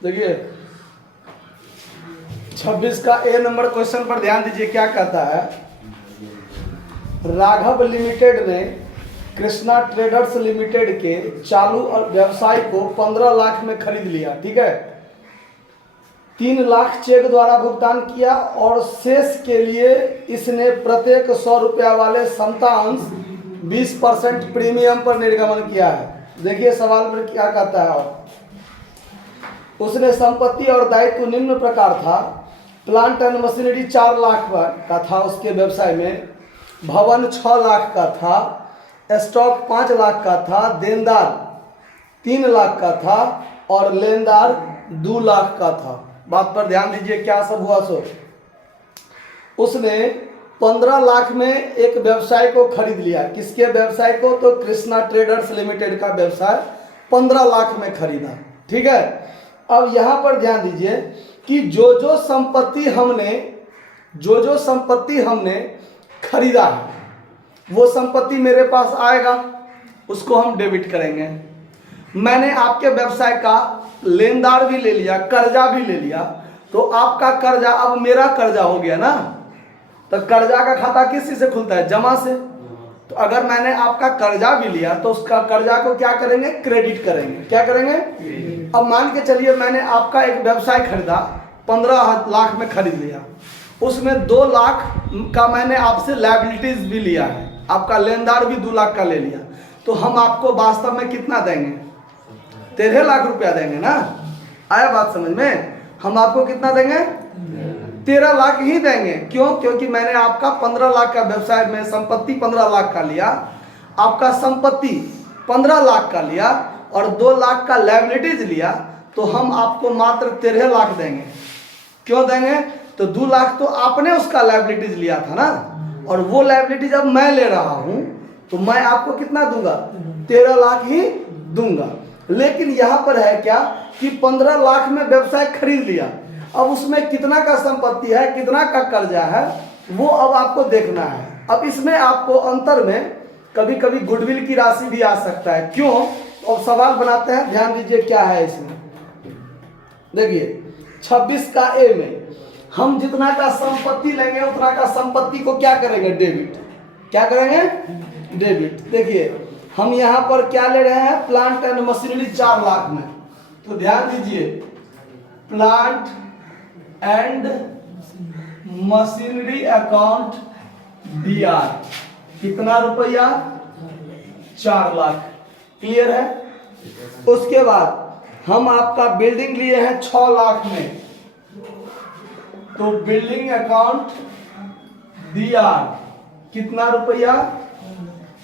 देखिए 26 का ए number question पर ध्यान दीजिए, क्या कहता है। राघव लिमिटेड ने कृष्णा ट्रेडर्स लिमिटेड के चालू व्यवसाय को 15 लाख में खरीद लिया, ठीक है। 3 लाख चेक द्वारा भुगतान किया और शेष के लिए इसने प्रत्येक 100 रुपया वाले समता अंश 20% प्रीमियम पर निर्गमन किया है। देखिए सवाल पर क्या कहता है। और उसने संपत्ति और दायित्व निम्न प्रकार था। प्लांट एंड मशीनरी 4 लाख का था उसके व्यवसाय में, भवन 6 लाख का था, स्टॉक 5 लाख का था, देनदार 3 लाख का था और लेनदार 2 लाख का था। बात पर ध्यान दीजिए क्या सब हुआ। सो उसने 15 लाख में एक व्यवसाय को खरीद लिया। किसके व्यवसाय को? तो कृष्णा ट्रेडर्स लिमिटेड का व्यवसाय 15 लाख में खरीदा, ठीक है। अब यहाँ पर ध्यान दीजिए कि जो जो संपत्ति हमने खरीदा है वो संपत्ति मेरे पास आएगा, उसको हम डेबिट करेंगे। मैंने आपके व्यवसाय का लेनदार भी ले लिया, कर्जा भी ले लिया, तो आपका कर्जा अब मेरा कर्जा हो गया ना। तो कर्जा का खाता किस चीज से खुलता है? जमा से। तो अगर मैंने आपका कर्जा भी लिया तो उसका कर्जा को क्या करेंगे? क्रेडिट करेंगे। क्या करेंगे? अब मान के चलिए मैंने आपका एक व्यवसाय खरीदा, 15 लाख में खरीद लिया, उसमें 2 लाख का मैंने आपसे लायबिलिटीज भी लिया है, आपका लेनदार भी 2 लाख का ले लिया, तो हम आपको वास्तव में कितना देंगे? 13 लाख रुपया देंगे ना। आया बात समझ में? हम आपको कितना देंगे? 13 लाख ही देंगे। क्यों? क्योंकि मैंने आपका 15 लाख का व्यवसाय में संपत्ति 15 लाख का लिया, आपका संपत्ति 15 लाख का लिया और 2 लाख का लायबिलिटीज लिया, तो हम आपको मात्र 13 लाख देंगे। क्यों देंगे? तो 2 लाख तो आपने उसका लायबिलिटीज लिया था ना, और वो लायबिलिटीज अब मैं ले रहा हूं, तो मैं आपको कितना दूंगा? 13 लाख ही दूंगा। लेकिन यहां पर है क्या कि 15 लाख में व्यवसाय खरीद लिया, अब उसमें कितना का संपत्ति है, कितना का कर्जा है, वो अब आपको देखना है। अब इसमें आपको अंतर में कभी कभी गुडविल की राशि भी आ सकता है। क्यों? अब सवाल बनाते हैं, ध्यान दीजिए क्या है इसमें। देखिए 26 का ए में हम जितना का संपत्ति लेंगे उतना का संपत्ति को क्या करेंगे? डेबिट। क्या करेंगे? डेबिट। देखिए हम यहाँ पर क्या ले रहे हैं? प्लांट एंड मशीनरी 4 लाख में, तो ध्यान दीजिए plant and machinery account DR कितना रुपया? 4 लाख। क्लियर है? उसके बाद हम आपका बिल्डिंग लिए हैं 6 लाख में, तो बिल्डिंग अकाउंट DR कितना रुपया?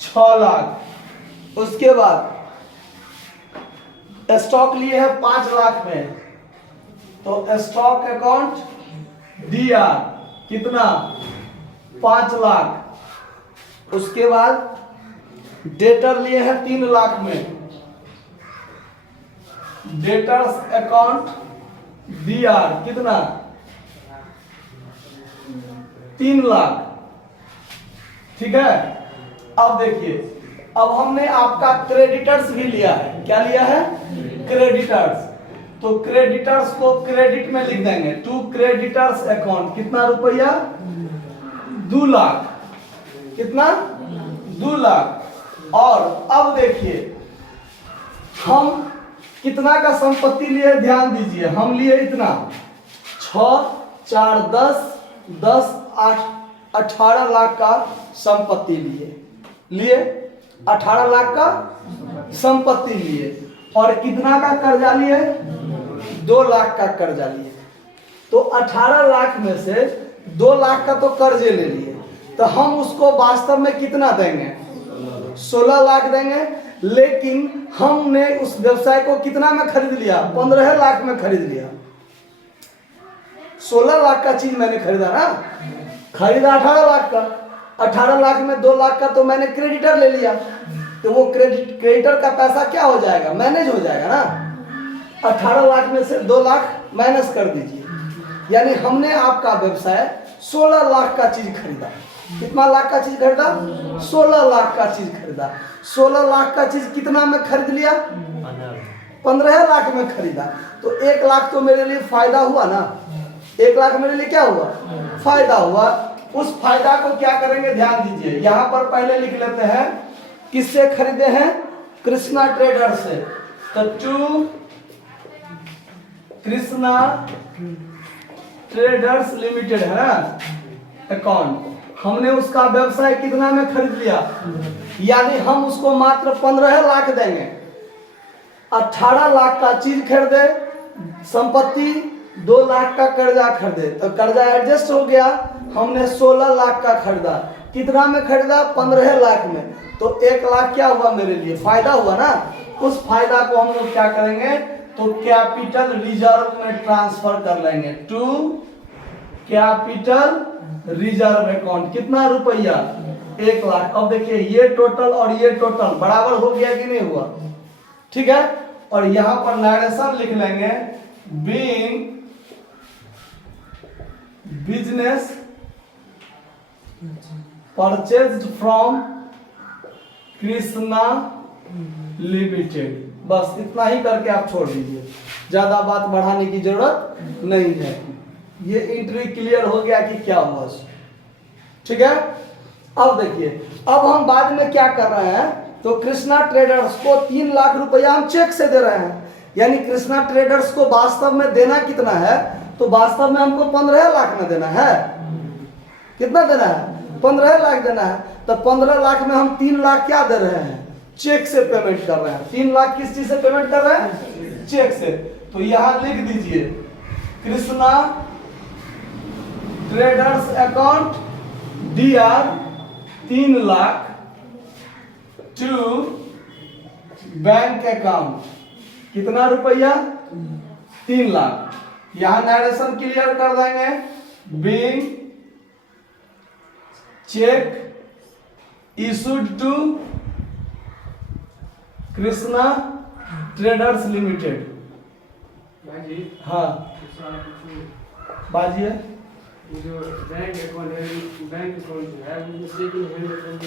6 लाख। उसके बाद स्टॉक लिए हैं 5 लाख में, तो स्टॉक अकाउंट DR कितना? 5 लाख। उसके बाद डेटर लिए हैं 3 लाख में, डेटर्स अकाउंट DR कितना? 3 लाख। ठीक है। अब देखिए, अब हमने आपका क्रेडिटर्स भी लिया है। क्या लिया है? क्रेडिटर्स। तो क्रेडिटर्स को क्रेडिट में लिख देंगे, टू क्रेडिटर्स अकाउंट कितना रुपया? 2 लाख। कितना? 2 लाख। और अब देखिए हम कितना का संपत्ति लिए? ध्यान दीजिए, हम लिए इतना 6 4 10 8 18 लाख का संपत्ति लिए 18 लाख का संपत्ति लिए, और कितना का कर्जा लिए? 2 लाख का कर्जा लिए। तो 18 लाख में से 2 लाख का तो कर्जे ले लिए, तो हम उसको वास्तव में कितना देंगे? 16 लाख देंगे। लेकिन हमने उस व्यवसाय को कितना में खरीद लिया? 15 लाख में खरीद लिया। 16 लाख का चीज मैंने खरीदा ना, खरीदा 18 लाख का। 18 लाख में 2 लाख का तो मैंने क्रेडिटर ले लिया, तो वो क्रेडिटर का पैसा क्या हो जाएगा? मैनेज हो जाएगा ना। 18 लाख में से 2 लाख माइनस कर दीजिए, यानी हमने आपका व्यवसाय 16 लाख का चीज खरीदा। कितना लाख का चीज खरीदा? 16 लाख का चीज खरीदा। 16 लाख का चीज कितना में खरीद लिया? 15 लाख में खरीदा, तो 1 लाख तो मेरे लिए फायदा हुआ ना। 1 लाख मेरे लिए क्या हुआ? फायदा हुआ। उस फायदा को क्या करेंगे, ध्यान दीजिए। यहां पर पहले लिख लेते हैं किससे खरीदे हैं, कृष्णा ट्रेडर्स से। तो टू कृष्णा ट्रेडर्स लिमिटेड है ना अकाउंट, हमने उसका व्यवसाय कितना में खरीद लिया, यानी हम उसको मात्र 15 लाख देंगे। 18 लाख का चीज खरीदे, संपत्ति 2 लाख का कर्जा खरीदे, तो कर्जा एडजस्ट हो गया, हमने 16 लाख का खरीदा। कितना में खरीदा? 15 लाख में। तो 1 लाख क्या हुआ मेरे लिए, फायदा हुआ ना। उस फायदा को हम लोग क्या करेंगे, तो कैपिटल रिजर्व में ट्रांसफर कर लेंगे टू कैपिटल रिजर्व अकाउंट। कितना रुपया? 1 लाख। अब देखिए ये टोटल और ये टोटल बराबर हो गया कि नहीं हुआ, ठीक है। और यहां पर नरेशन लिख लेंगे, being business purchased from Krishna limited. बस इतना ही करके आप छोड़ दीजिए, ज्यादा बात बढ़ाने की जरूरत नहीं है। ये एंट्री क्लियर हो गया कि क्या हुआ, ठीक है। अब देखिए, अब हम बाद में क्या कर रहे हैं, तो कृष्णा ट्रेडर्स को 3 लाख रुपया हम चेक से दे रहे हैं, यानी कृष्णा ट्रेडर्स को वास्तव में देना कितना है, तो वास्तव में हमको 15 लाख में देना है। कितना देना है? 15 लाख देना है। तो 15 लाख में हम 3 लाख क्या दे रहे हैं, चेक से पेमेंट कर रहे हैं। 3 लाख किस चीज से पेमेंट कर रहे हैं? चेक से। तो यहां लिख दीजिए Krishna traders account DR 3 lakh to bank account. कितना रुपया? 3 लाख। यहां नरेशन क्लियर कर देंगे, being cheque issued to Krishna traders limited. हाँ बाजिए। जो बैंक अकाउंट है, बैंक अकाउंट जो है वो चेकिंग हैंड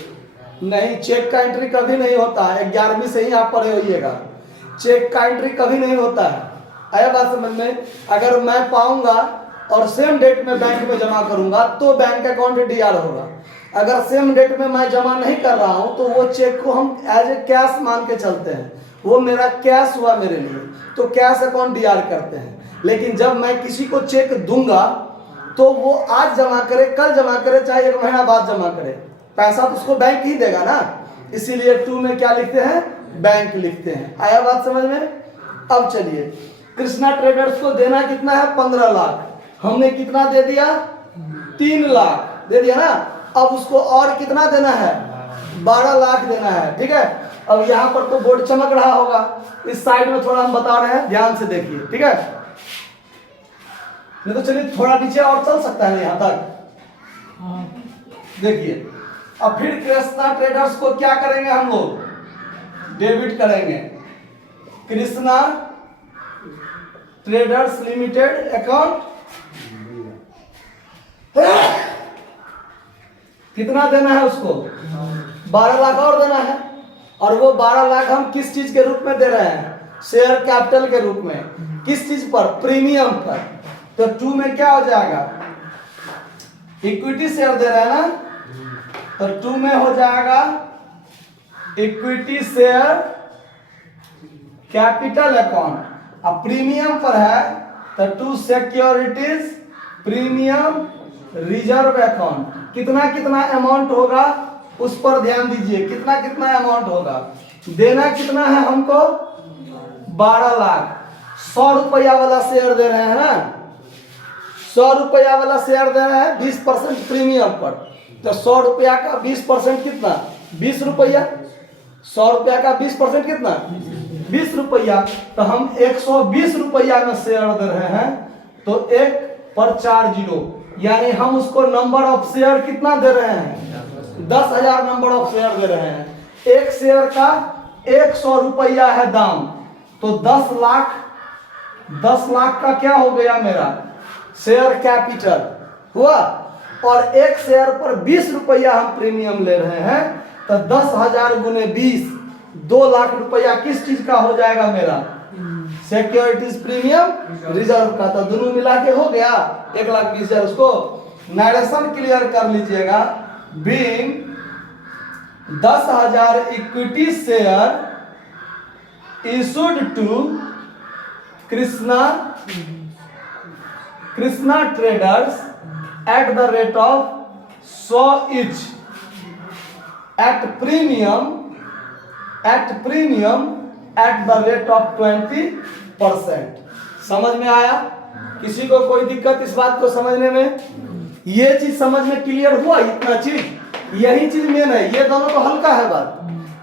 नहीं, चेक का एंट्री कभी नहीं होता है। 11वीं से ही आप पढ़े होइएगा, चेक का एंट्री कभी नहीं होता है। आया बात समझ में? अगर मैं पाऊंगा और सेम डेट में बैंक में जमा करूंगा तो बैंक अकाउंट DR होगा। अगर सेम डेट में मैं जमा नहीं कर रहा हूं तो वो चेक को हम एज ए कैश मान के चलते हैं, वो मेरा कैश हुआ मेरे लिए, तो कैश अकाउंट DR करते हैं। लेकिन जब मैं किसी को चेक दूंगा तो वो आज जमा करे, कल जमा करे, चाहे 1 महीना बाद जमा करे, पैसा तो उसको बैंक ही देगा ना। इसीलिए 2 में क्या लिखते हैं, बैंक लिखते हैं। आया बात समझ में? अब चलिए, कृष्णा ट्रेडर्स को देना कितना है, 15 लाख। हमने कितना दे दिया, 3 लाख दे दिया ना। अब उसको और कितना देना है, 12 लाख देना है, ठीक है। अब यहां पर तो बोर्ड चमक रहा होगा, इस साइड में थोड़ा हम बता रहे हैं, ध्यान से देखिए, ठीक है। नहीं तो चलिए थोड़ा नीचे और चल सकता है यहां तक, देखिए। अब फिर कृष्णा ट्रेडर्स को क्या करेंगे हम लोग, डेबिट करेंगे। कृष्णा ट्रेडर्स लिमिटेड अकाउंट कितना देना है उसको, 12 लाख और देना है। और वो 12 लाख हम किस चीज के रूप में दे रहे हैं, शेयर कैपिटल के रूप में। किस चीज पर, प्रीमियम पर। तो 2 में क्या हो जाएगा, इक्विटी शेयर दे रहे हैं ना, तो 2 में हो जाएगा इक्विटी शेयर कैपिटल अकाउंट। अब प्रीमियम पर है तो 2 सिक्योरिटीज प्रीमियम रिजर्व अकाउंट। कितना कितना अमाउंट होगा उस पर ध्यान दीजिए, कितना कितना अमाउंट होगा। देना कितना है हमको, 12 लाख। 100 रुपया वाला शेयर दे रहे हैं ना, 100 रुपया वाला शेयर दे रहे हैं 20% प्रीमियम पर। तो 100 रुपया का 20% कितना, 20 रुपया। 100 रुपया का 20% कितना, 20 रुपया। तो हम 120 रुपया में शेयर दे रहे हैं, तो 1 पर 4 जीरो, यानी हम उसको नंबर ऑफ शेयर कितना दे रहे हैं, 10,000 नंबर ऑफ शेयर दे रहे हैं। एक शेयर का 100 रुपया है दाम, तो 10 लाख का क्या हो गया मेरा शेयर कैपिटल हुआ। और एक शेयर पर 20 रुपया हम प्रीमियम ले रहे हैं, तो 10,000 गुने 20, 2 लाख रुपया किस चीज का हो जाएगा मेरा, सिक्योरिटीज प्रीमियम रिजर्व का, तो दोनों मिला के हो गया 1,20,000। उसको नरेशन क्लियर कर लीजिएगा। Being 10,000 equity share issued to Krishna Traders at the rate of 100 each at premium at the rate of 20%। समझ में आया? किसी को कोई दिक्कत इस बात को समझने में? ये चीज समझ में क्लियर हुआ? इतना चीज, यही चीज मेन है। ये दोनों तो हल्का है बात,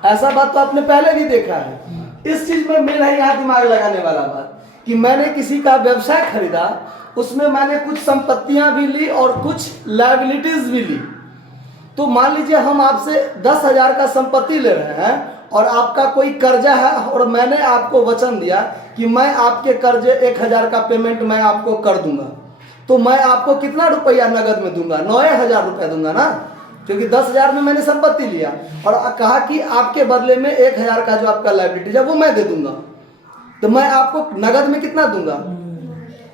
ऐसा बात तो आपने पहले भी देखा है। इस चीज में मेन है यहाँ दिमाग लगाने वाला बात कि मैंने किसी का व्यवसाय खरीदा, उसमें मैंने कुछ संपत्तियां भी ली और कुछ लायबिलिटीज भी ली। तो मान लीजिए हम आपसे 10,000 का संपत्ति ले रहे हैं और आपका कोई कर्जा है और मैंने आपको वचन दिया कि मैं आपके कर्जे 1,000 का पेमेंट मैं आपको कर दूंगा, तो मैं आपको कितना रुपया नगद में दूंगा? 9,000 रुपया दूंगा ना, क्योंकि 10,000 में मैंने संपत्ति लिया और कहा कि आपके बदले में 1,000 का जो आपका लायबिलिटी है वो मैं दे दूंगा, तो मैं आपको नगद में कितना दूंगा?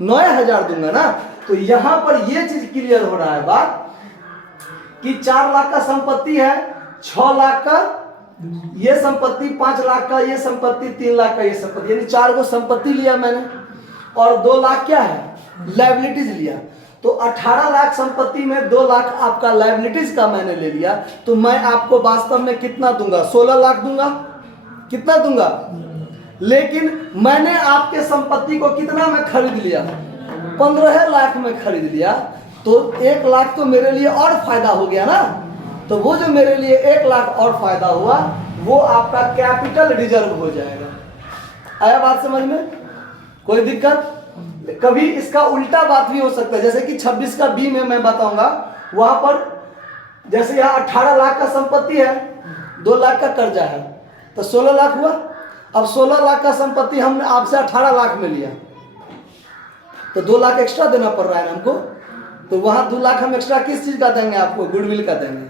9,000 दूंगा ना। तो यहां पर ये चीज क्लियर हो रहा है बात कि 4 लाख का संपत्ति है, 6 लाख का ये संपत्ति, 5 लाख का ये संपत्ति, 3 लाख का ये संपत्ति, यानी 4 को संपत्ति लिया मैंने और 2 लाख क्या है? लायबिलिटीज लिया। तो 18 लाख संपत्ति में 2 लाख आपका लायबिलिटीज का मैंने ले लिया, तो मैं आपको वास्तव में कितना दूंगा? 16 लाख दूंगा। कितना दूंगा? लेकिन मैंने आपके संपत्ति को कितना में खरीद लिया? 15 लाख में खरीद लिया, तो 1 लाख तो मेरे लिए और फायदा हो गया ना। तो वो जो मेरे लिए 1 लाख और फायदा हुआ वो आपका कैपिटल रिजर्व हो जाएगा। आया बात समझ में? कोई दिक्कत? कभी इसका उल्टा बात भी हो सकता है, जैसे कि 26 का बी में मैं बताऊंगा। वहां पर जैसे यहाँ 18 लाख का संपत्ति है, 2 लाख का कर्जा है, तो 16 लाख हुआ। अब 16 लाख का संपत्ति हमने आपसे 18 लाख में लिया, तो 2 लाख एक्स्ट्रा देना पड़ रहा है हमको। तो वहां 2 लाख हम एक्स्ट्रा किस चीज का देंगे? आपको गुडविल का देंगे।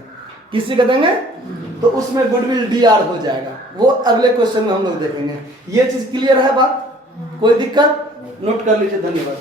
किसी का देंगे? तो उसमें गुडविल डीआर हो जाएगा। वो अगले क्वेश्चन में हम लोग देखेंगे। ये चीज क्लियर है बात? कोई दिक्कत? नोट कर लीजिए। धन्यवाद।